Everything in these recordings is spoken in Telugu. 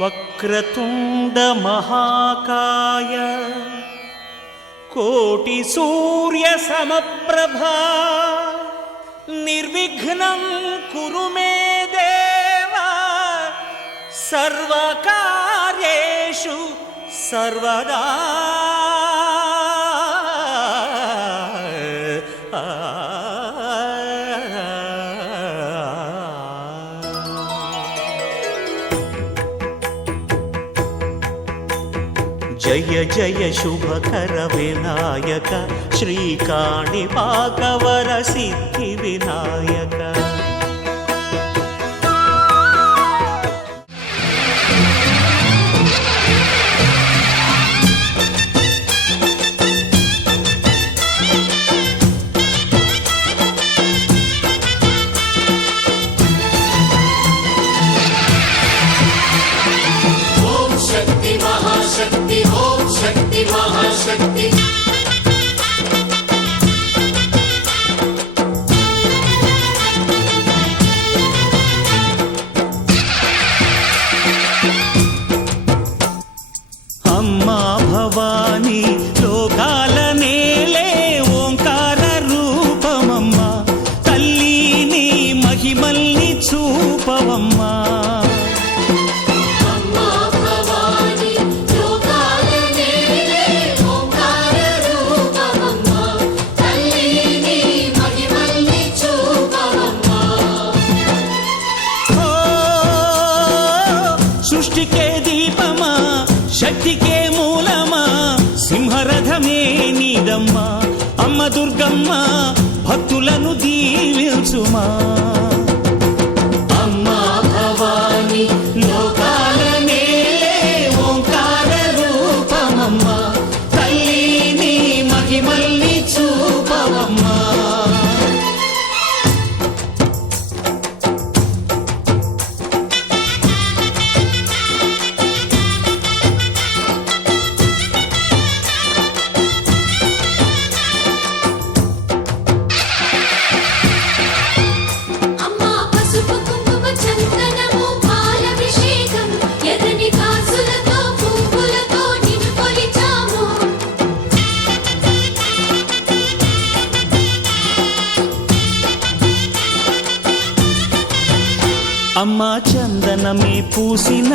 వక్రతుండ మహాకాయ కోటి సూర్య సమప్రభా నిర్విఘ్నం కురు మే దేవా సర్వకార్యేషు సర్వదా. జయ జయ శుభకర వినాయక శ్రీకాణిపాకవర సిద్ధి వినాయక. అమ్మా భవానీ లోకాల నేలే ఓంకార రూపమమ్మా తల్లి నీ మహిమల్ని చూపవమ్మా. సృష్టికే దీపమా శక్తికే మూలమా సింహరథమే నీదమ్మా అమ్మ దుర్గమ్మ భక్తులను దీవించుమా. అమ్మా భవానీ లోకాల నేలే ఓంకార రూపమమ్మా తల్లి నీ మహిమల్ని చూపవమ్మా. అమ్మా చందనమే పూసిన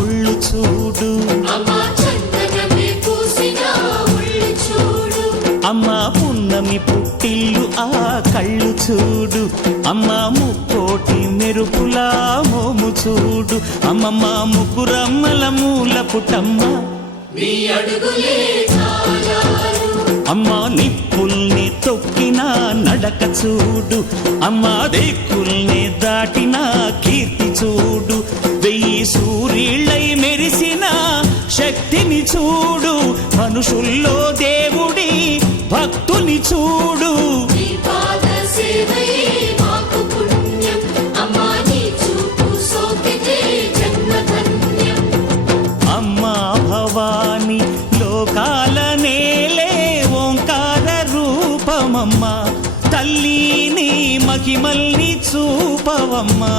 ఒళ్ళు చూడు అమ్మా పున్నమి పుట్టిల్లు ఆ కళ్ళు చూడు అమ్మా ముక్కోటి మెరుపులా మోము చూడు అమ్మమ్మ ముగ్గురమ్మల మూల పుటమ్మ అమ్మా నిప్పుల్ని తొక్కిన నడక చూడు అమ్మా దిక్కుల్ని దాటిన కీర్తి చూడు 1000 సూర్యుళ్ళై మెరిసిన శక్తిని చూడు మనుషుల్లో దేవుడి భక్తుని చూడు. అమ్మా భవానీ లోకాల నేలే ఓంకార రూపమమ్మా తల్లి నీ మహిమల్ని చూపవమ్మా.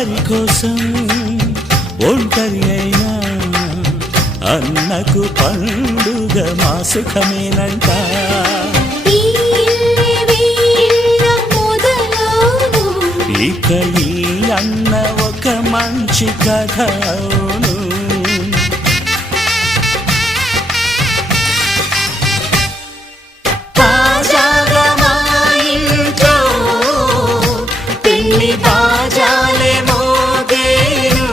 అందరి కోసం ఒంటరి అయినా అన్నకు పండుగ మా సుఖమేనంట. ఇక ఈ అన్న ఒక మంచి కథ అవును. తాజాగా మా ఇంట్లో పెళ్లి బాజాలే మోగేను.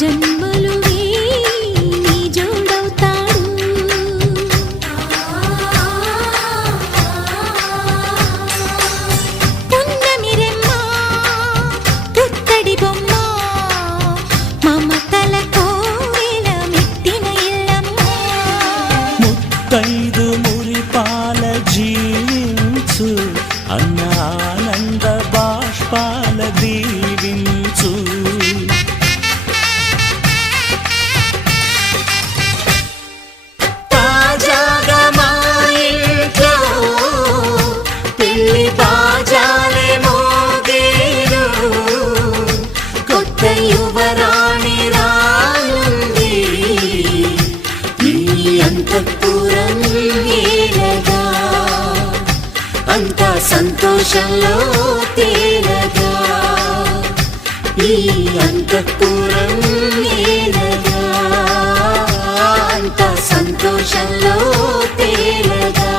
జన్మలు నీ జోడవుతాడు. పున్నమిరెమ్మ పుత్తడి బొమ్మ మమతల కోవెల మెట్టిన ఇల్లమ్మ. ముత్తైదు మురిపాల జీవించు అన్న ఆనంద బాష్పాల దీవించు. తాజాగా మా ఇంట్లో పెళ్లి బాజాలే మోగేను. కొత్త యువరాణి రానుంది ఈ అంతఃపురం ఏలగా. అంతా సంతోషంలో తేలగా ఈ అంతఃపురం ఏలగా. అంతా సంతోషంలో తేలగా.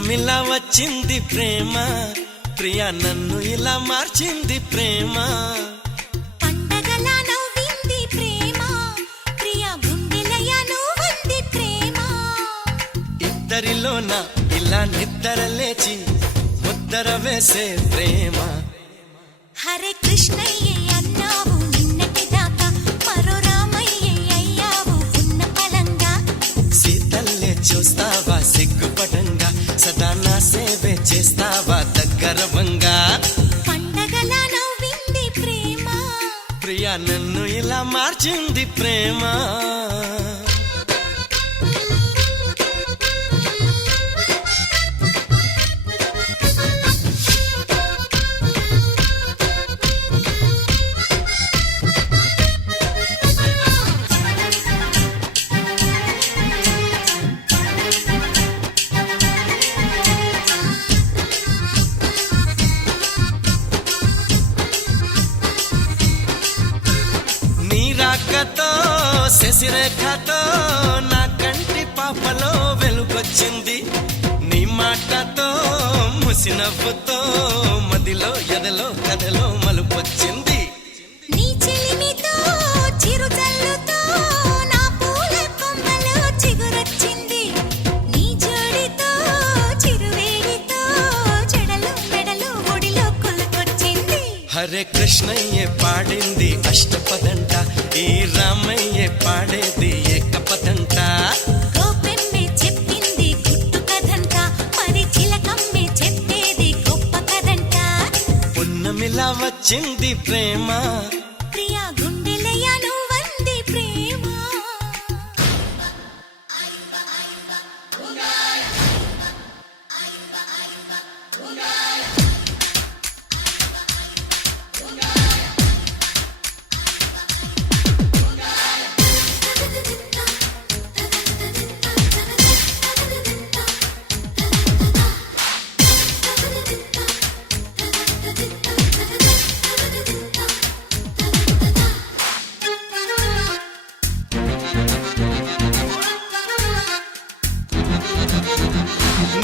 పున్నమిలా వచ్చింది ప్రేమ ప్రియా నన్ను ఇలా మార్చింది ప్రేమ పండగలా నవ్వింది ప్రేమ ప్రియా గుండెలయ నువ్వుంది ప్రేమ ఇద్దరిలోన ఇలా నిద్ర లేచి ముద్దర వేసే ప్రేమ హరే కృష్ణయ్యే అన్నావు నిన్నటి దాకా మరో రామయ్యే అయ్యావు ఉన్న పలంగా సీతల్లే చూస్తావా సిగ్గుపడంగా సదా నా సేవే చేస్తావా దగ్గరవంగా పండగలా నవ్వింది ప్రేమ ప్రియా నన్ను ఇలా మార్చింది ప్రేమ రాకతో శశిరేఖతో నా కంటి పాపలో వెలుగొచ్చింది నీ మాటతో ముసినవ్వుతో మదిలో ఎదలో కథలో మలుపొచ్చింది నీ చెలిమితో చిరుజల్లుతో నా పూల కొమ్మలో చిగురొచ్చింది నీ జోడితో చిరువేడితో చెడలు మెడలు ఒడిలో కొలుకొచ్చింది హరే కృష్ణయ్య పాడింది అష్టపదంట ఈ రామయ్య పాడేది ఏకపదంట గోపెమ్మే చెప్పింది గుట్టు కథంట మరి చిలకమ్మే చెప్పేది గొప్ప కథంట పున్నమిలా వచ్చింది ప్రేమ ప్రియా గుండెలయ నువ్వంది ప్రేమ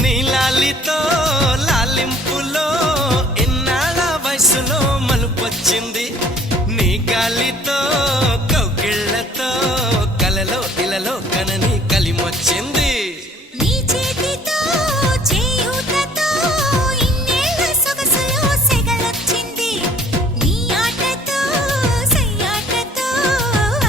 నీలాలితో లాలింపులో ఇన్నాళ్ళ వయసులో మలుపొచ్చింది నీ గాలితో కౌగిళ్లతో కలలో ఇలలో కనని కలిమొచ్చింది నీ చేతితో చేయూతతో ఇన్నేళ్ల సొగసులో సెగలొచ్చింది నీ ఆటతో సయ్యాటతో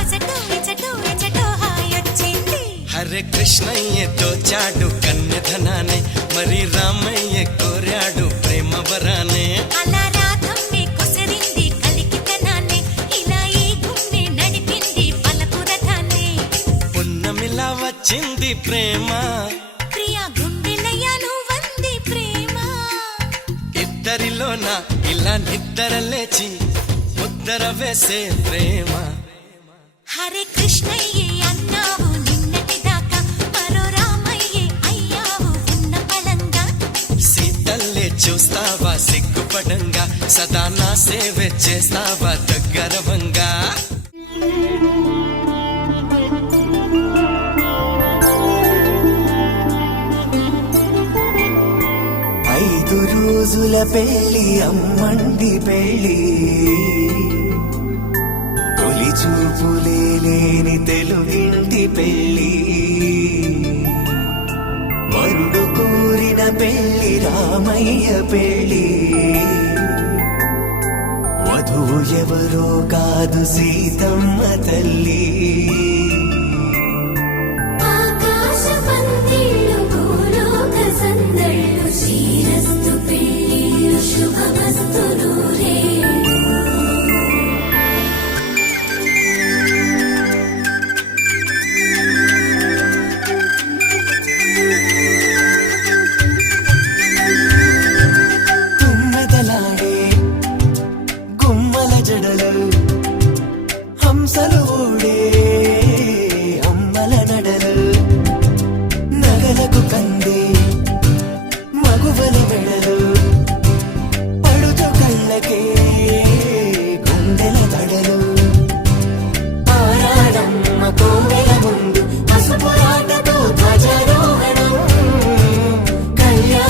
అచటో ఇచటో ఎచటో హాయొచ్చింది హరే కృష్ణయ్యతో చాడు కన్యధనానే మరి రామయ్య కోరాడు ప్రేమ వరానే అలా రాధమ్మే కొసరింది కలికితనాన్ని ఇలా ఈ గుమ్మె నడిపింది పలపురథాన్ని పున్నమిలా వచ్చింది ప్రేమ ప్రియా గుండెలయ నువ్వంది ప్రేమ ఇద్దరిలోన ఇలా నిద్ర లేచి ముద్దర వేసే ప్రేమ హరే కృష్ణయ్యే అన్నావు నిన్నటి దాకా మరో రామయ్యే అయ్యావు ఉన్న పలంగా సీతల్లే చూస్తావా సిగ్గుపడంగా సదా నా సేవే చేస్తావా దగ్గరవంగా ఐదు రోజుల పెళ్లి అమ్మండి పెళ్లి తొలి చూపులే లేని తెలుగింటి పెళ్లి వరుడు కోరిన పెళ్లి రామయ్య పెళ్లి వధువు ఎవరో కాదు సీతమ్మ తల్లి ఆకాశ పందిళ్ళు భూలోక సందళ్ళు శ్రీరస్తు పెళ్ళిళ్ళు శుభమస్తు నూరే తుమ్మెదలాడే గుమ్మల జడలు హంసలు ఊడే అమ్మల నడలు నగలకు కంది మగువల మెడలు పడుచు కళ్ళకే గుండెల తడలు ఆరాడమ్మ కోవెల ముందు పసుపు ఆటతో ధ్వజారోహణం కళ్యాణ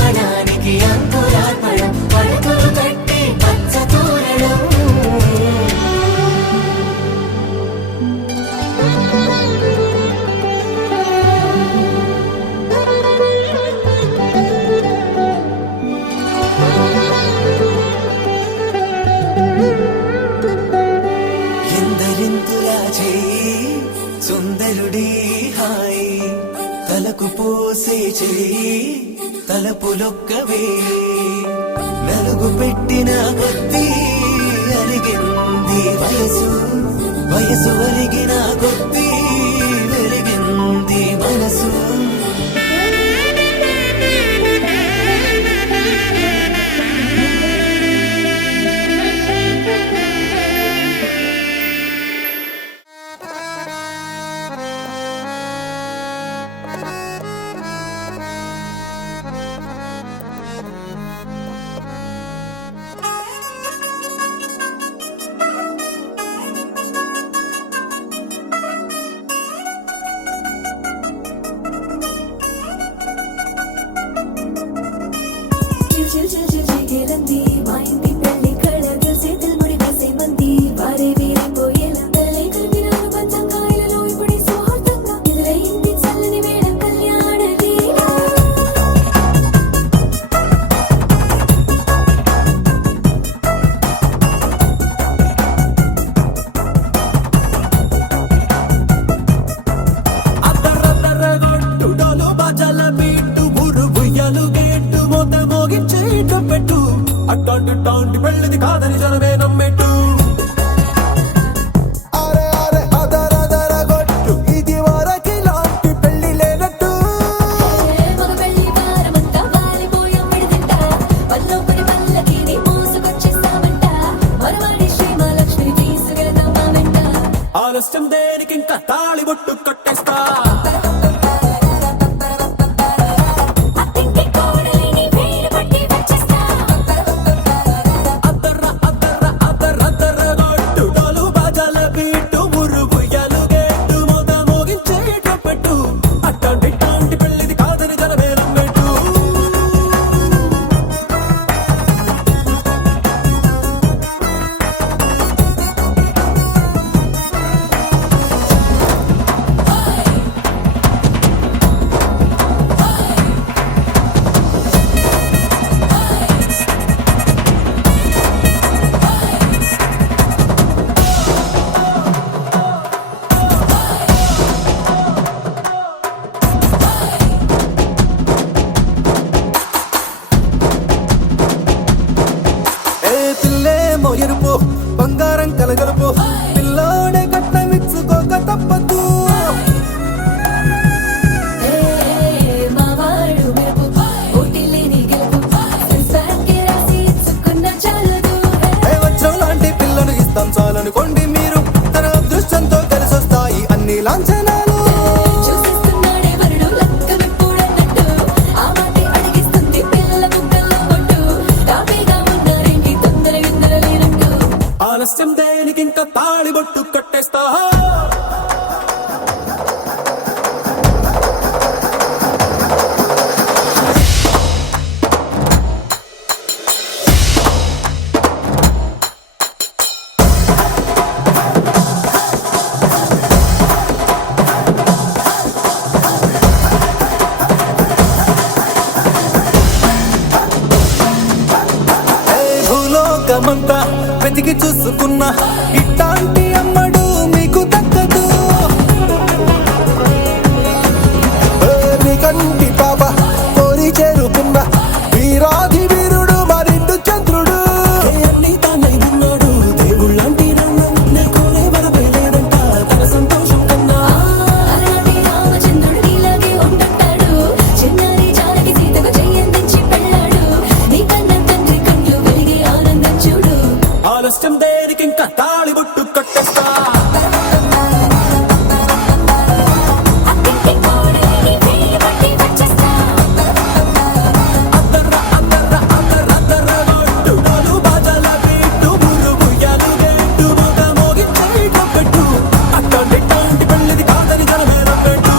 చెలి తలపులొక్కవే నలుగు పెట్టిన కొద్దీ అలిగింది వయసు వయసు అలిగిన కొద్దీ వెలిగింది మనసు చిల్ చిల్ చిల్ చిగేలంది మా ఇంటి పెళ్లి కళగా చేతులు ముడి వేసే మంది వారే వీరే పోయేలా తల్లి కలిపిన అనుబంధంగా ఇలలో ఇప్పుడే సౌహార్దంగా ఎదురైంది చల్లని వేళ కళ్యాణ లీలా అద్దరద్దరగొట్టు డోలు బాజాల బీటు ఊరు బుయ్యలు గేట్టు మోత మోగించేట పెట్టు అట్టాంటి టాంటి పెళ్ళిది కాదని జనమే నమ్మెట్టు అరే అరే అదరదరగొట్టు ఇది వరకి లాంటి పెళ్లి లేనట్టు మగ పెళ్లి వారమంతా వాలిపోయాం విడిదింట పల్లోపడి పల్లకిని మోసుకొచ్చేస్తామంట మరవాడి శ్రీమహాలక్ష్మిని తీసుకెళ్దాం మా వెంట ఆలస్యం దేనికి ఇంకా తాళి బొట్టు కట్టేస్తా అత్తింటి కోడలిని వేలు పట్టి వచ్చేస్తా అద్దరద్దరగొట్టు డోలు బాజాల బీటు ఊరు బుయ్యలు గేట్టు మోత మోగించేట పెట్టు అట్టాంటి టాంటి పెళ్ళిది కాదని జనమే నమ్మెట్టు ఏ పిల్లేమో ఎరుపు బంగారం కలగలుపు పిల్లోడే కట్నమిచ్చుకోక తప్పదు మా వాడు మెరుపు పోటీలేని గెలుపు సంసారానికి రాసి ఇచ్చుకున్న చాలదు ఏ వచ్చం లాంటి పిల్లను ఇస్తాం చాలనుకోండి మీరు తన అదృష్టంతో కలిసొస్తాయి అన్ని లాంఛనాలు చూసేస్తున్నాడే వరుడు లక్కమిప్పుడన్నట్టు ఆ మాటే అడిగిస్తుంది పిల్ల బుగ్గల్లో పట్టు తాపీగా ఉన్నారేంటి తొందర విందర లేనట్టు ఆలస్యం దేనికి ఇంకా తాళి బొట్టు కట్టేస్తా భూలోకమంతా వెతికి చూసుకున్నా ఇట్లాంటి అమ్మడు మీకు దక్కదు మీ కంటి పాప కోరి చేరుకున్న వీరాధి వీరుడు మరిండు చంద్రుడు అన్ని తానై ఉన్నాడు దేవుళ్ళంటి రంగం కోరే వరపై లేడంట తన సంతోషం కన్నా అలాంటి రామచంద్రుడు నీలాగే ఉంటుంటాడు చిన్నారి జానకి సీతకు చెయ్యందించి పెళ్ళాడు నీ కన్న తండ్రి కళ్ళు వెలిగి ఆనందం చూడు ఆలస్యం దేనికి ఇంకా తాళి బొట్టు కట్టేస్తా అత్తింటి కోడలిని వేలు పట్టి వచ్చేస్తా అద్దరగొట్టు డోలు బాజాల బీటు ఊరు బుయ్యలు గేట్టు మోత మోగించేట పెట్టు అట్టాంటి టాంటి పెళ్ళిది కాదని జనమే నమ్మెట్టు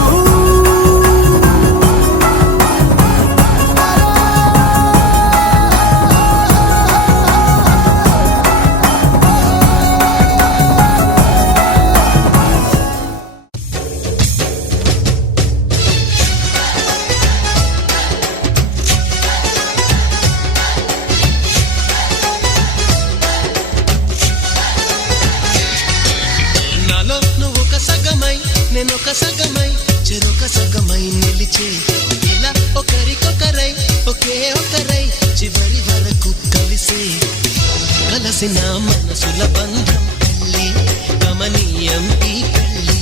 నేనొక సగమై చెరొక సగమై నిలిచే ఇలా కలిసిన మనసుల బంధం పెళ్ళి గమనీయం ఈ పెళ్ళి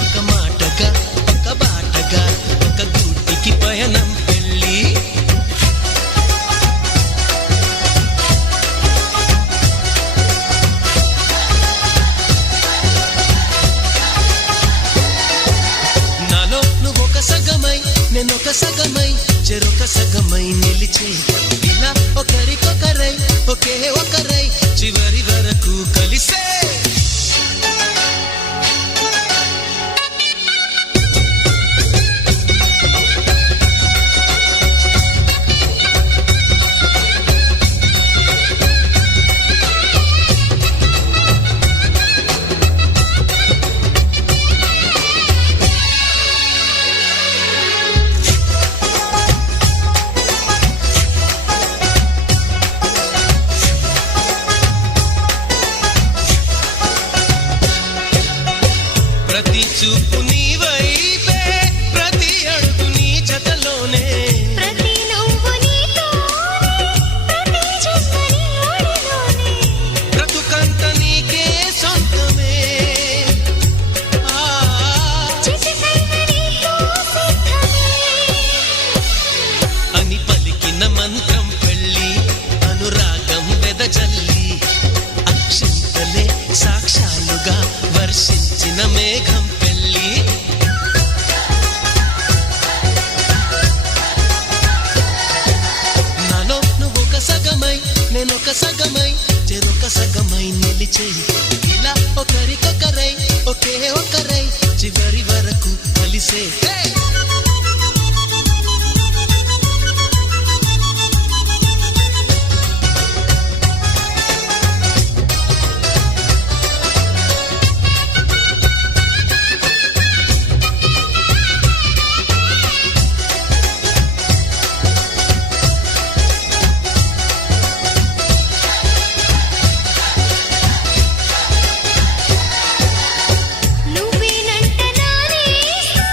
ఒక మాటగా ఒక బాటగా ఒక గూటికి పయనం పెళ్ళి నాలో నువ్వొక సగమై నేనొక సగమై చెరొక సగమై నిలిచే ఇలా ఒకరికొకరై ఒకే ఒకరై చివరి వరకు కలిసే ప్రతి చూపు నీ వైపే ప్రతి అడుగు నీ జతలోనే ప్రతి నవ్వు నీతోనే ప్రతి జన్మ నీ ఒడిలోనే బ్రతుకంత నీకే సొంతమే చిటికైన నీతో సిద్ధమే అని పలికిన మంత్రం పెళ్ళి అనురాగం వెదజల్లి అక్షింతలే సాక్షాలుగా వర్షించిన మేఘం పెళ్ళి నాలో నువ్వొక సగమై నేనొక సగమై చెరొక సగమై నిలిచే ఇలా ఒకరికొకరై ఒకే ఒకరై చివరి వరకు కలిసే నువ్వేనంట నానేస్తా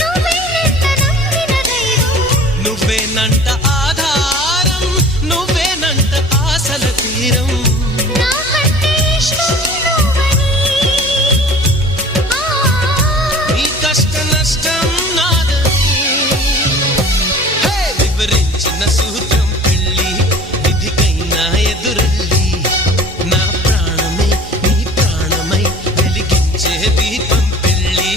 నువ్వేనంట నమ్మిన దైవం నువ్వేనంట ఆధారం నువ్వేనంట ఆశల తీరం నాకంటే ఇష్టం నువ్వని నీ కష్ట నష్టం నాదని వివరించిన సూత్రం పెళ్ళి విధికైనా ఎదురెళ్ళి నా ప్రాణమే నీ ప్రాణమై వెలిగించే దీపం పెళ్ళి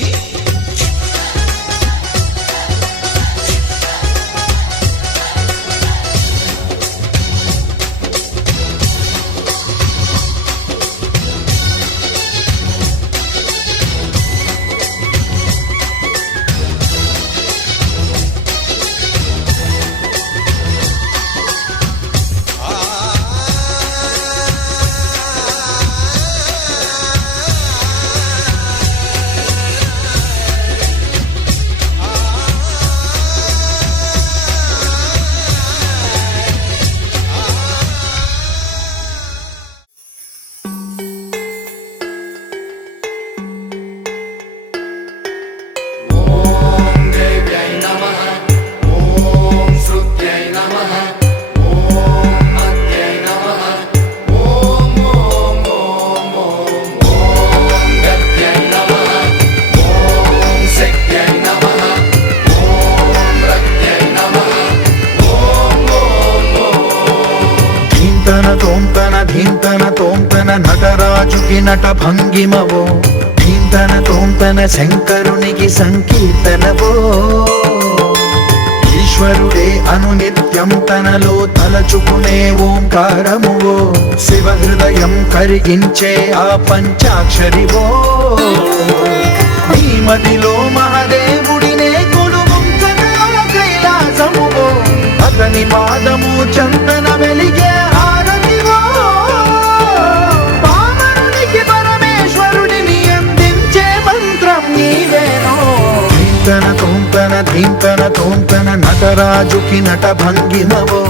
ధీంతన తోంతన ధీంతన తోంతన నటరాజుకి నట భంగిమవో ధీంతన తోంతన శంకరునికి సంకీర్తనవో ఈశ్వరుడే అనునిత్యం తనలో తలచుకునే ఓంకారమువో శివ హృదయం కరిగించే ఆ పంచాక్షరివో నీ మదిలో మహాదేవుడినే కొలువుంచగా కైలాసమువో అతని పాదము చందన వెలిగే హారతివో పామరునికి పరమేశ్వరుడిని అందించే మంత్రం నీవేనో ధీంతన తోంతన ధీంతన తోంతన నటరాజుకి నట భంగిమవో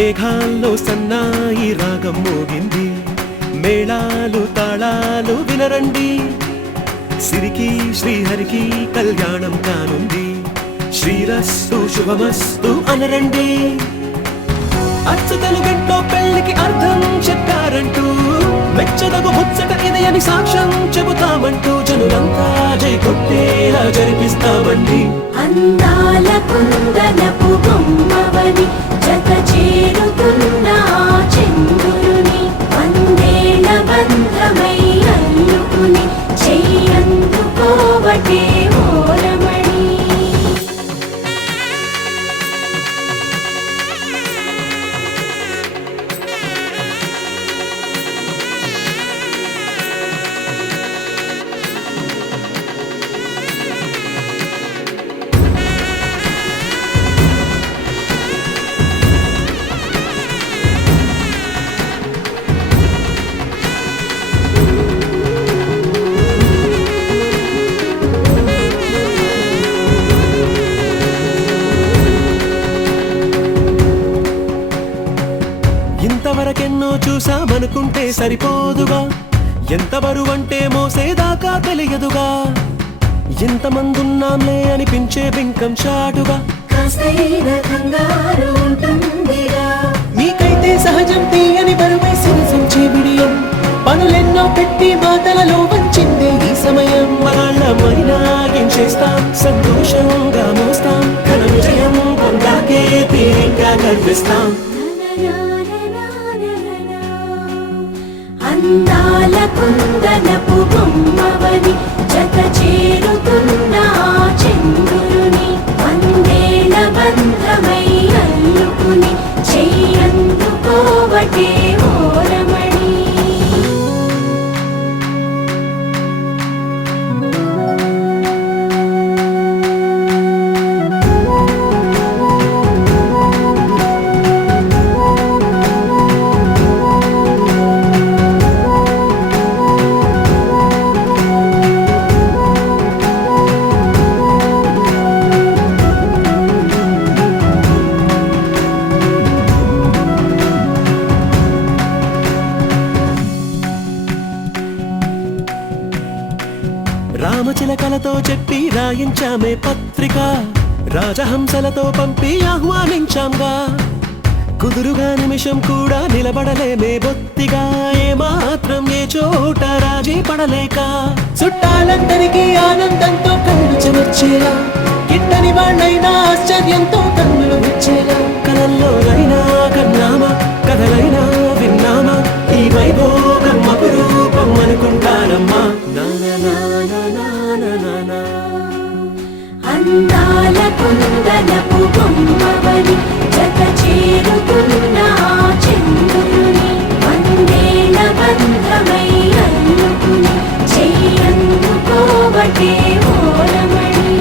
మేఘాల్లో సన్నాయి రాగం మోగింది, మేళాలు తాళాలు వినరండి, సిరికి శ్రీహరికి కళ్యాణం కానుంది, శ్రీరస్తు శుభమస్తు అనరండి. అచ్చు తెలుగింట్లో పెళ్లికి అర్థం చెప్పారంటూ, మెచ్చదగు ముచ్చట ఇది అని సాక్ష్యం చెబుతామంటూ, జనులంతా జై కొట్టేలా జరిపిస్తామండి. అందాల కుందనపు బొమ్మవని జత చేరుతున్న చంద్రుని, వందేళ్ల బంధమై అల్లుకుని చెయ్యందుకోవటే ఓరమణి. ఇంతవరకెన్నో చూసామనుకుంటే సరిపోదుగా, ఎంత బరువంటే మోసేదాకా తెలియదుగా, ఇంతమందున్నాంలే అనిపించే బింకం చాటుగా, కాస్తైన కంగారు ఉంటుందిరా. మీకైతే సహజం తీయని బరువై సిరిసించే బిడియం, పనులెన్నో పెట్టి మాటలలో వంచిందే ఈ సమయం. వాళ్ళమైనా ఏం చేస్తాం, సంతోషంగా మోస్తాం, ఘన విజయం పొందాకే తీరిగ్గా గర్విస్తాం. అందాల కుందనపు బొమ్మవని జత చేరుతున్న చంద్రుని, వందేళ్ల బంధమై అల్లుకుని చెయ్యందుకోవటే ఓరమణి. రామచిలకలతో చెప్పి రాయించామే పత్రిక, రాజహంసలతో పంపి ఆహ్వానించాంగా, కుదురుగా నిమిషం కూడా నిలబడలేమే బొత్తిగా, ఏమాత్రం ఏ చోట రాజీ పడలేక, చుట్టాలందరికీ ఆనందంతో కళ్ళు చెమర్చేలా, గిట్టని వాళ్ళైనా ఆశ్చర్యంతో కన్నులు విచ్చేలా, కలల్లోనైనా కన్నామా, కథలైనా విన్నామా, ఈ వైభోగం అపురూపం అనుకుంటానమ్మా. అందాల కుందనపు బొమ్మవని జత చేరుతున్న చంద్రుని, వందేళ్ల బంధమై అల్లుకుని చెయ్యందుకోవటే ఓరమణి.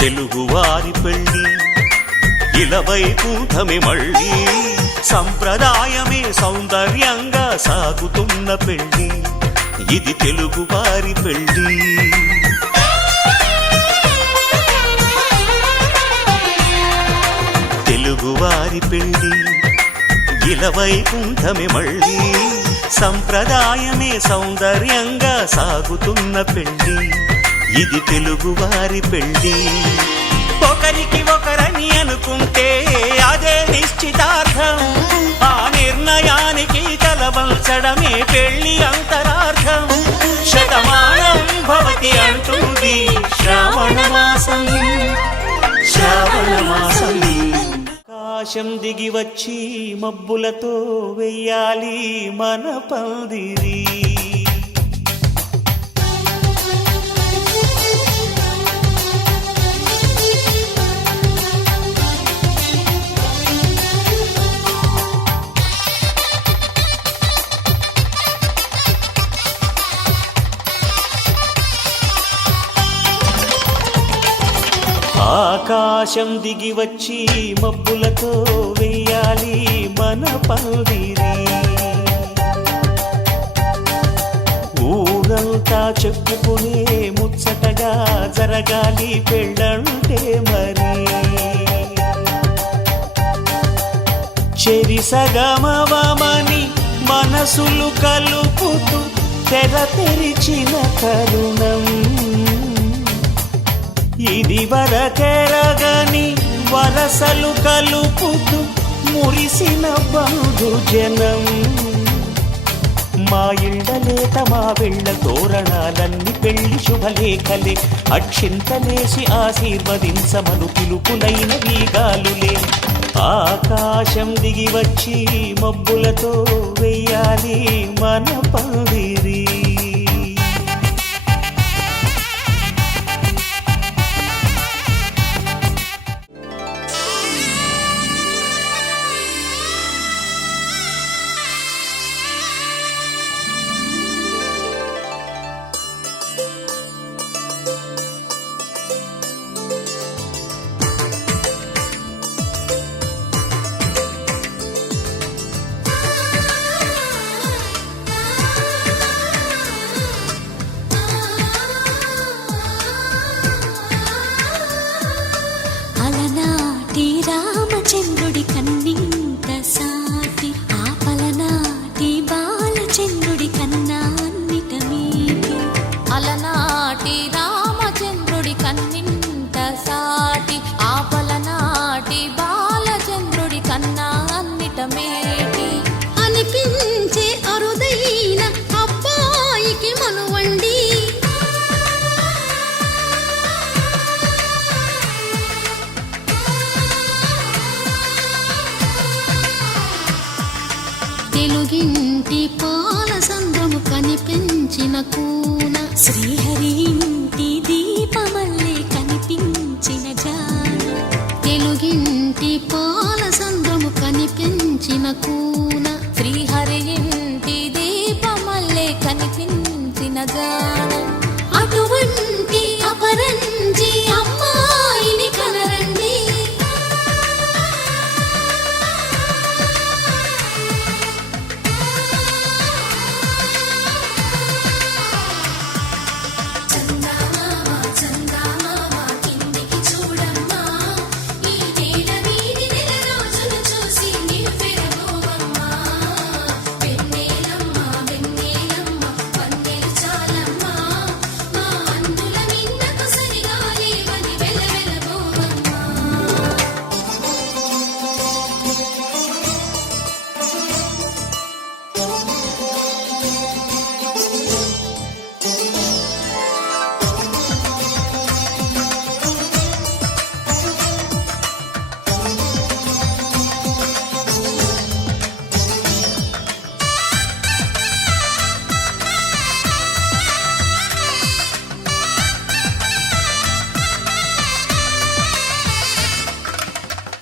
తెలుగువారి పెళ్ళి ఇలవైకుంఠమే మళ్ళీ, సంప్రదాయమే సౌందర్యంగా సాగుతున్న పెళ్ళి, ఇది తెలుగువారి పెళ్ళి. తెలుగువారి పెళ్ళి ఇలవైకుంఠమే మళ్ళీ, సంప్రదాయమే సౌందర్యంగా సాగుతున్న పెళ్ళి, ఇది తెలుగువారి పెళ్ళి. ఒకరికి ఒకరని అనుకుంటే అదే నిశ్చితార్థం, ఆ నిర్ణయానికి తలవంచడమే పెళ్లి అంతరార్థం. శతమానం భవతి అంటుంది శ్రావణ మాసం, శ్రావణ మాసం. ఆకాశం దిగి వచ్చి మబ్బులతో వెయ్యాలి మన పందిరి. ఆకాశం దిగి వచ్చి మబ్బులతో వెయ్యాలి మన పందిరి. ఊరంతా చెప్పుకునే ముచ్చటగా జరగాలి పెళ్ళంటే మరి. చెరిసగమవమని మనసులు కలుపుతూ తెర తెరిచిన తరుణం ఇది వరకెరగని వరసలు కలుపుతూ మురిసిన బంధుజనం. మా ఇళ్ళలేత మా వెళ్ళ తోరణాలన్నీ పెళ్లి శుభలేఖలే. అక్షింతలేసి ఆశీర్వదించమను పిలుపులైన వీగాలులే. ఆకాశం దిగి వచ్చి మబ్బులతో వెయ్యాలి మన పందిరి. అలనాటి రామచంద్రుడి కన్నింత సాటి ఆపలనాటి బాలచంద్రుడి కన్నా అన్నిట మీటి. అలనాటి రామచంద్రుడి కన్నింత సాటి ఆపలనాటి బాలచంద్రుడి కన్నా అన్నిట మేటి. అనిపించే అరుదైన అబ్బాయికి మనువండి తెలుగింటి పాల సంద్రము కనిపించిన కూన శ్రీహరి ఇంటి దీపమల్లే కనిపించిన జాన. తెలుగింటి పాల సంద్రము కనిపించిన కూన శ్రీహరి ఇంటి దీపమల్లే కనిపించిన జాడ. అటువంటి అపరంజి అమ్మాయిని కనరండి.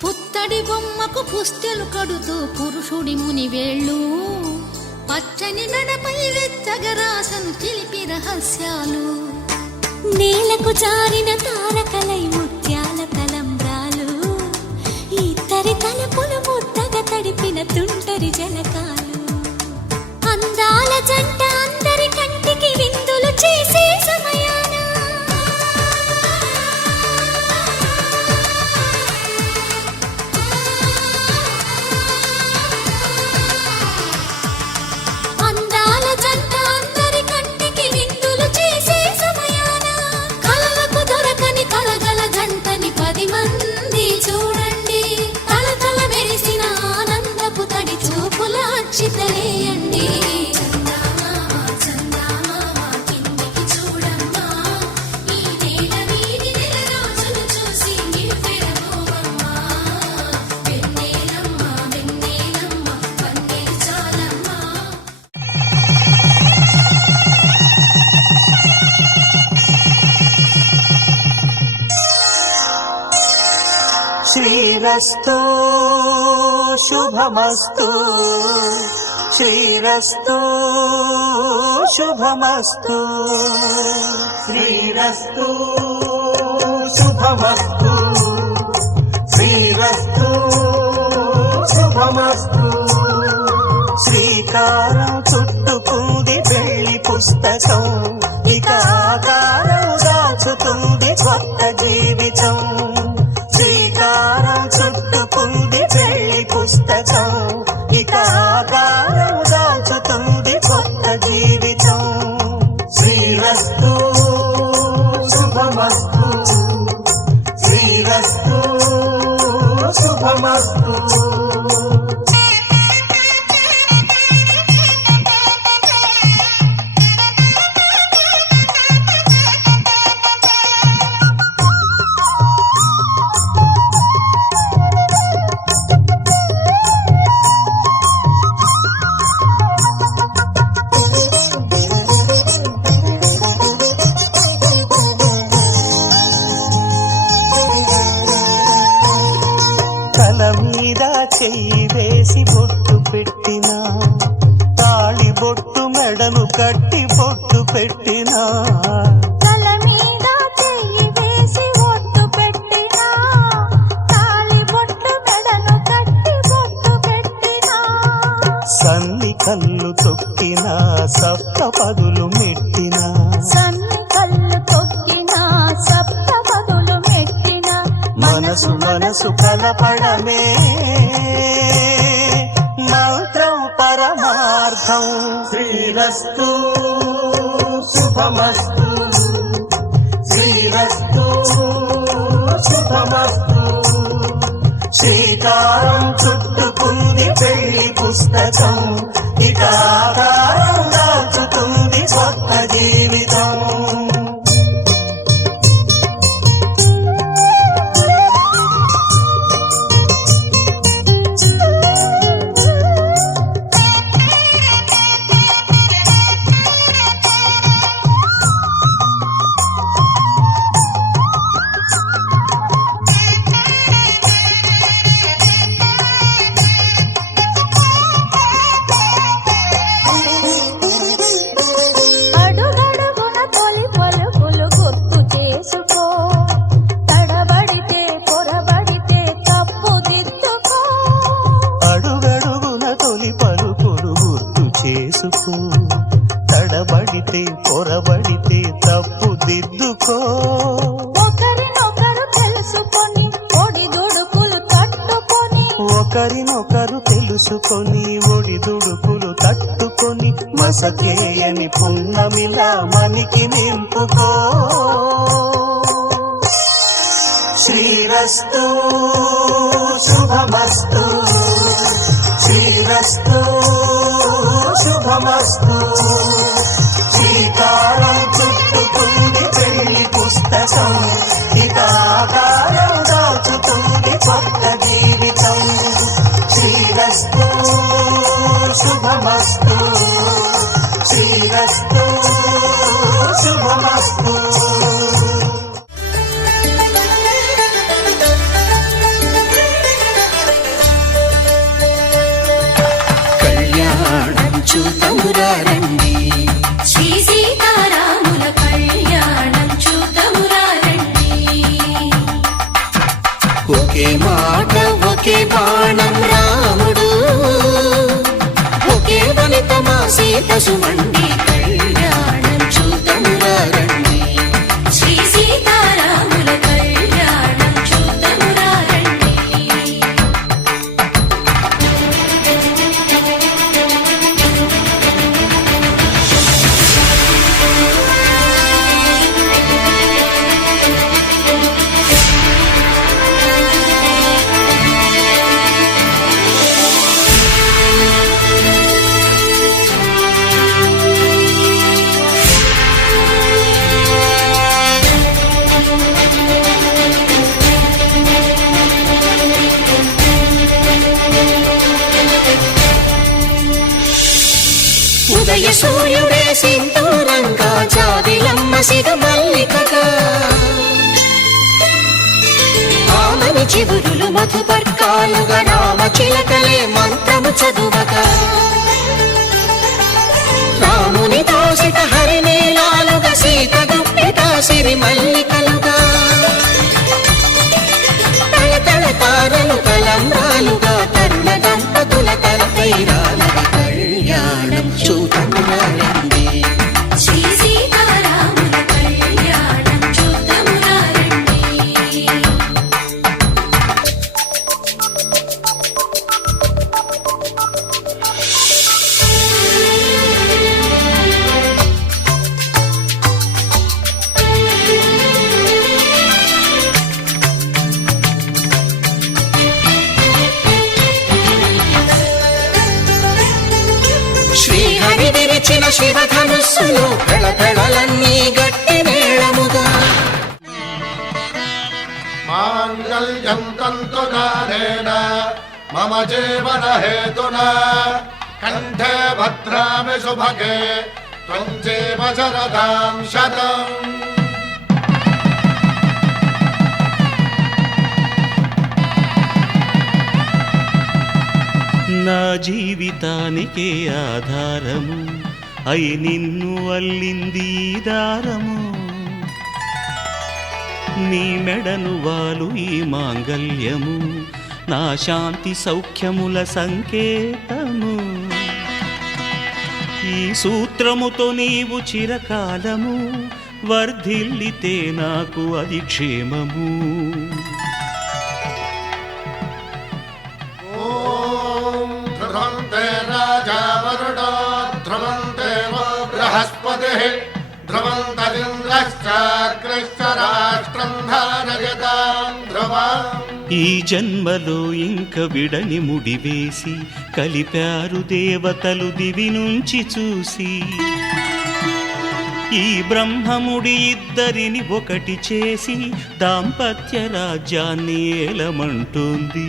పుత్తడి బొమ్మకు పుస్తెలు కడుతూ పురుషుడి ముని వేళ్ళు పచ్చని నడపై వెచ్చగరాసను చిలిపి రహస్యాలు. నేలకు జారిన తారకలై ముత్యాల తలంబ్రాలు ఇద్దరి తలపులు ముద్దగా తడిపిన తుంటరి జలకాలు. అందాల జంట అందరి కంటికి విందులు చేసే సమయాన అందాల జంట అందరి కంటికి విందులు చేసే సమయాన కలలకు దొరకని కలగల జంటని 10 మంది చూడండి. కలకల శ్రీరస్తు శుభమస్తు శ్రీరస్తు శుభమస్తు శ్రీరస్తు శుభమస్తు శ్రీరస్తు శుభమస్తు శ్రీకారం చుట్టుకుంది పెళ్లి పుస్తకం ఇక ఆకారం దాచుతుంది కొత్త జీవితం శ్రీకారం చుట్టుకుంది పెళ్లి పుస్తకం ఇక ఆకారం దాచుతుంది కొత్త జీవితం శ్రీరస్తు శుభమస్తు శ్రీరస్తు శుభమస్తు తల మీద చెయ్యి వేసి బొట్టు పెట్టినా తాళి బొట్టు మెడను కట్టి బొట్టు పెట్టినా తల మీద చెయ్యి వేసి ఒట్టు పెట్టినా తాళి బొట్టు మెడను కట్టి బొట్టు పెట్టినా సన్ని కళ్ళు తొక్కినా సప్త పదులు మెట్టినా సన్ని కళ్ళు తొక్కినా సప్త పదులు మెట్టినా మనసు మనసు కలపడమే మంత్రం పరమార్థం శ్రీరస్తు శుభమస్తు శ్రీరస్తు శుభమస్తు శ్రీకారం చుట్టుకుంది పెళ్లి పుస్తకం ఇక ఆకారం దాచుతుంది కొత్త జీవితం అడుగడుగున తొలి పలుకులు గుర్తు చేసుకో తడబడితే పొరబడితే తప్పు దిద్దుకో అడుగడుగున తొలి పలుకులు గుర్తు చేసుకో తడబడితే పొరబడితే తప్పు దిద్దుకో ఒకరినొకరు తెలుసుకొని ఒడిదుడుకులు తట్టుకొని ఒకరినొకరు తెలుసుకొని ఒడిదుడుకులు తట్టుకొని మసకేయని పున్నమిలా మనికి నింపుకో శ్రీరస్తు శుభమస్తు శ్రీరస్తు శుభమస్తు శ్రీకారం చుట్టుకుంది పెళ్లి పుస్తకం ఇక ఆకారం దాచుతుంది కొత్త జీవితం శ్రీరస్తు శుభమస్తు శ్రీరస్తు శుభమస్తు కళ్యాణం చూతమురారండి శ్రీ సీతారాముల కళ్యాణం చూతమురారండి ఒకే మాట ఒకే బాణం రాముడు ఒకే వనిత మా సీత సుమండి కళ్యాణం చూతమురారండి శ్రీ సీతారాముల కళ్యాణం చూతమురారండి ఉదయ సూర్యుడే సింధూరంగా జాబిలమ్మ సిగ మల్లికగా ఆమె రామని చివురులు మధుపర్కాలుగా రామ చిలకలే మంత్రము చదువగా రాముని దోసిట హరినీలాలుగా సీత గుప్పిట సిరి మల్లికలుగా తళతళ తారలు తలంబ్రాలుగా తరుణ దంపతుల తలపైరాలుగా కళ్యాణం చూతమురారండి శ్రీ సీతారాముల కళ్యాణం చూద్దామురా రండి. శ్రీహరి విరిచిన శివధనుస్సులు పెళపెళలన్నీ గట్టి మేళముగా మాంగళ్యం తంతునానేన మమ జీవన హేతునా కంఠే భద్రామి శుభగే త్వం జీవ శరదాం శతం. నా జీవితానికే ఆధారము అయి నిన్ను అల్లింది ఈ దారము నీ మెడను వాలు ఈ మాంగల్యము నా శాంతి సౌఖ్యముల సంకేతము ఈ సూత్రముతో నీవు చిరకాలము వర్ధిల్లితే నాకు అది క్షేమము ధ్రువంతే రాజా వరుడో ధ్రువంతే బృహస్పతిః ధ్రువంతరింద్రశ్చాగ్రశ్చ రాష్ట్రం ధారయతాం ధ్రువం. ఈ జన్మలో ఇంక విడని ముడివేసి కలిపారు దేవతలు దివి నుంచి చూసి ఈ బ్రహ్మముడి ఇద్దరిని ఒకటి చేసి దాంపత్య రాజ్యాన్ని ఏలమంటోంది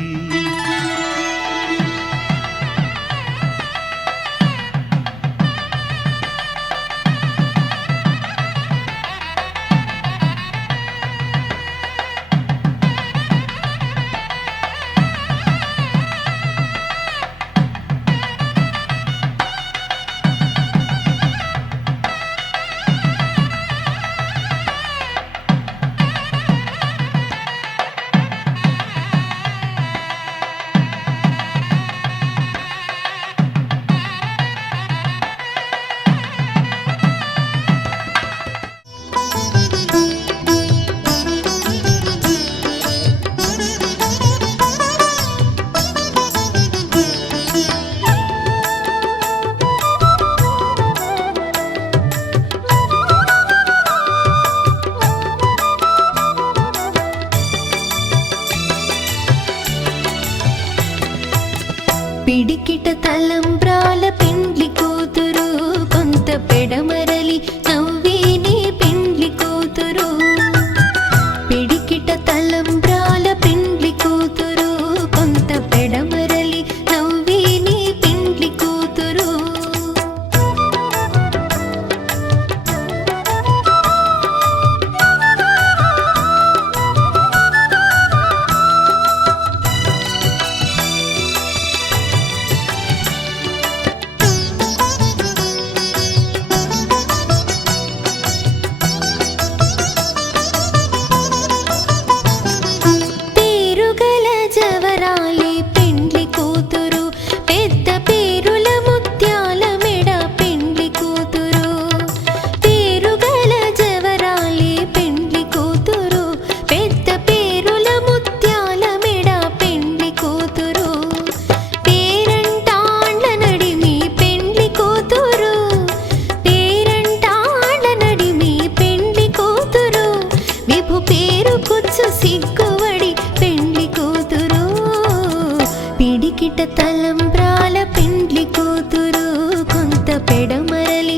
పిడికిట తలంబ్రాల పెండ్లి కూతురు కొంత పెడమరలి నవ్వేనే పెండ్లి కూతురు పిడికిట తలంబ్రాల పెండ్లి కూతురు కొంత పెడమరలి నవ్వేనే పెండ్లి కూతురు తలంబ్రాల పెండ్లి కూతురు కొంత పెడమరలి